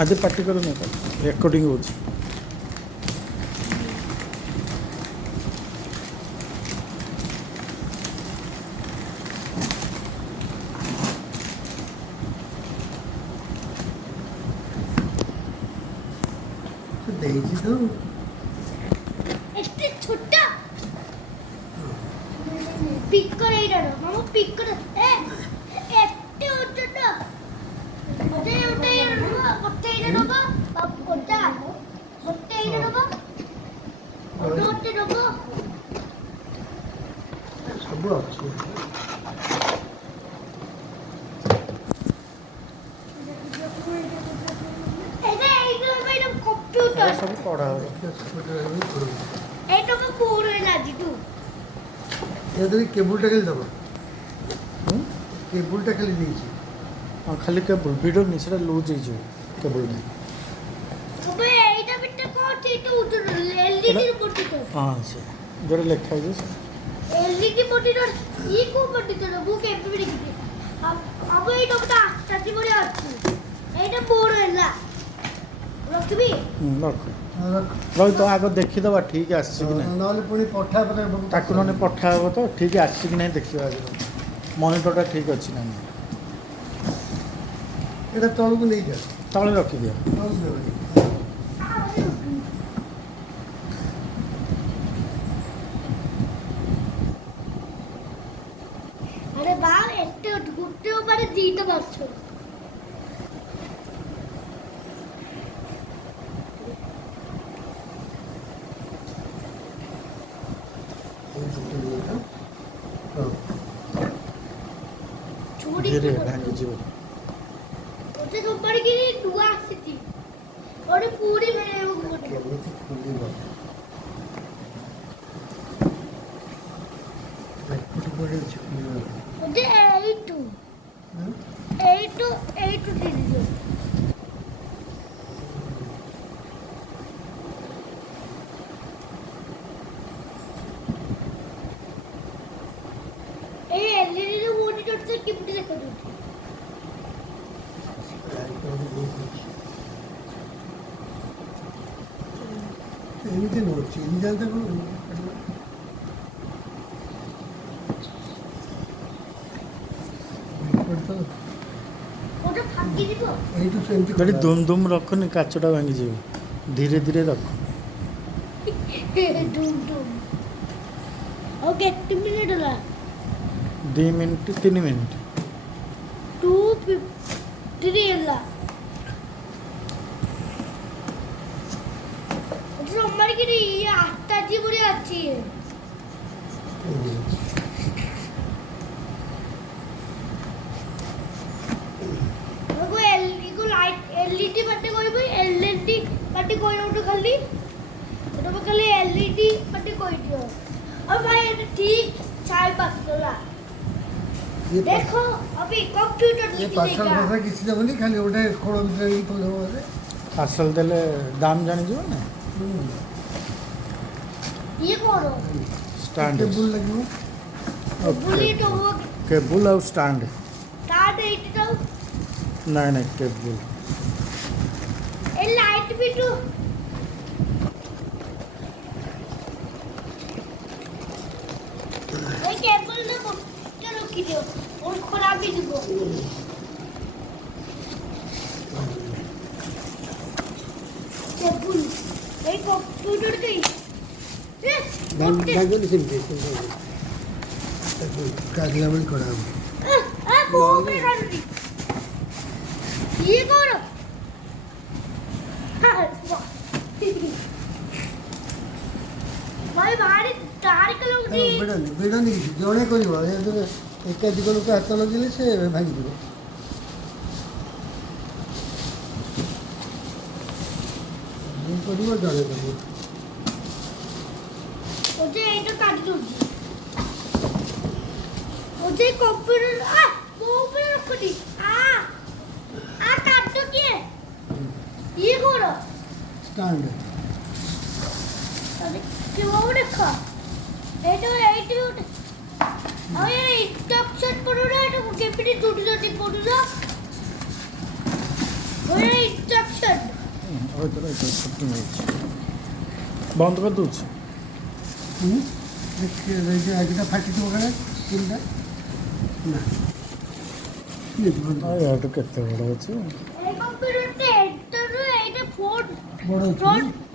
ଆଜି ପାର୍ଟି କରୁନି ରେକର୍ଡିଂ ହେଉଛି। ଦେଇଛି ତ ଏତେ ଛୋଟ ପିକର ଏଇଟାର ମାମା ପିକର ଏତେ ଛୋଟ ଗୋଟେ ଗୋଟେ ନବ ଗୋଟେ ନବ ଗୋଟେ ନବ ସବୁ ଅଛି। ସବୁ ପଢ଼ା ହେବ। এইটা তো পুরো এনার্জি টু এদের কেবলটা খালি দেবো কেবলটা খালি দিয়েছি। ହଁ ଖାଲି କେବୁଲ୍ ଭିଡ଼ିଓନି ସେଇଟା ଲୁଜ୍ ହେଇଯିବ କେବୁଲ୍ଟା। তবে এইটা বিটটা কোটি তো উঠল এলইডি বডি তো ହଁ ସେ ଯେଉଁଟା ଲେଖା ହେଇଯିବ ସେ এলইডি বডি তো ই কো বডি তো বুক এমপি দেখি আব এইটা তো আস্তাজি বড় আছে এইটা বড় ହେଲା ରଖିବି ରଖ ରହିତ ଆଗ ଦେଖିଦେବା ଠିକ୍ ଆସିଛି କି ନାହିଁ। ନହେଲେ ପୁଣି ପଠା ତାକୁ ନହେଲେ ପଠା ହେବ ତ ଠିକ୍ ଆସିଛି କି ନାହିଁ ଦେଖିବା ଆଗ ମନିଟର୍ଟା ଠିକ୍ ଅଛି ନା ନାହିଁ। এটা ତଳକୁ ନେଇଯା ତଳେ ରଖିଦିଅ। আরে বা একটা গুটে উপরে দিতে পারছো চুরি ଧୀରେ ଭାଙ୍ଗିଯିବ। ওতে তোমার কি দুয়া আসছে ওরে পুরি মেরে କେମିତି ଖୋଲିବ ওতে এইটু দিদি এই এলইডি মনিটরটা কি পুটি দেখা যাচ্ছে ଏମିତି ନୁହଁ ଚିନି ଜାଣିତେ ওটা ফাঁকি দিব এইଠୁ ସେମିତି ଯଦି ଦୁମ୍ ଦୁମ୍ ରଖୁନି କାଚଟା ଭାଙ୍ଗିଯିବ। ଧୀରେ ଧୀରେ ରଖ। ডুম ডুম ওকে 1 মিনিট হলো 2 ମିନିଟ୍ 3 ମିନିଟ୍ 2:53 ହେଲା আমার কি রে আটটা জীবনে আছে ওগো এলইডি লাইট এলইডি বাটে কইবো এলইডি বাটে কই ওটা খালি ওটা খালি এলইডি বাটে কই দিও আর ভাই এটা ঠিক চাই পাতলা দেখো अभी कंप्यूटर ଏ ପାର୍ସଲ ଭାଷା କିଛି ଦେବନି ଖାଲି ଗୋଟେ ଖୋଳ ଭିତରେ ପଡ଼ିବ ବୋଧେ ପାର୍ସଲ ଦେଲେ ଦାମ୍ ଜାଣିଯିବ ନା। ये करो ଷ୍ଟାଣ୍ଡ କେବୁଲ ଲାଗିବ बुली तो वो କେବୁଲ୍ ଆଉ ଷ୍ଟାଣ୍ଡ। कार्ड एट तो ନାଇଁ ନାଇଁ କେବୁଲ୍ ए लाइट भी तो ए केबल ने चलो की दो और खराब भी दो केबल ए कंप्यूटर के ବାଙ୍ଗଲି ସେମିତି କାଟିଲା ବେଳେ କରାହବ वो भी कर दी ये करो भाई भारी तार के लोग दी ବିଡ଼ନି କିଛି ଜଣେ କରିବ ଏକାଧିକ ଲୋକ ହାତ ଲଗେଇଲେ ସେ ଭାଙ୍ଗିଯିବ। କରିବ ଜଣେ କରିବ मुझे ये तो काट दो मुझे कंप्यूटर वो पे रखो दी काट दो के ये करो ଷ୍ଟାଣ୍ଡ अरे क्यों वो रखा ये तो और ये इंस्ट्रक्शन पढ़ो ना तो केपीटी टूट जाती पढ़ो ना হয়তো হয়তো ଛୋଟ ମିଳୁଛି ବନ୍ଦ କରିଦେଉଛି ଆଜିଟା ଫାଟିଥିବ କାଳେ ତିନିଟା ନା ଏହାଠୁ କେତେ ବଡ଼ ଅଛି এই কম্পিউটারটা এটার এইটা ফোন বড় হচ্ছে ফ্রন্ট না?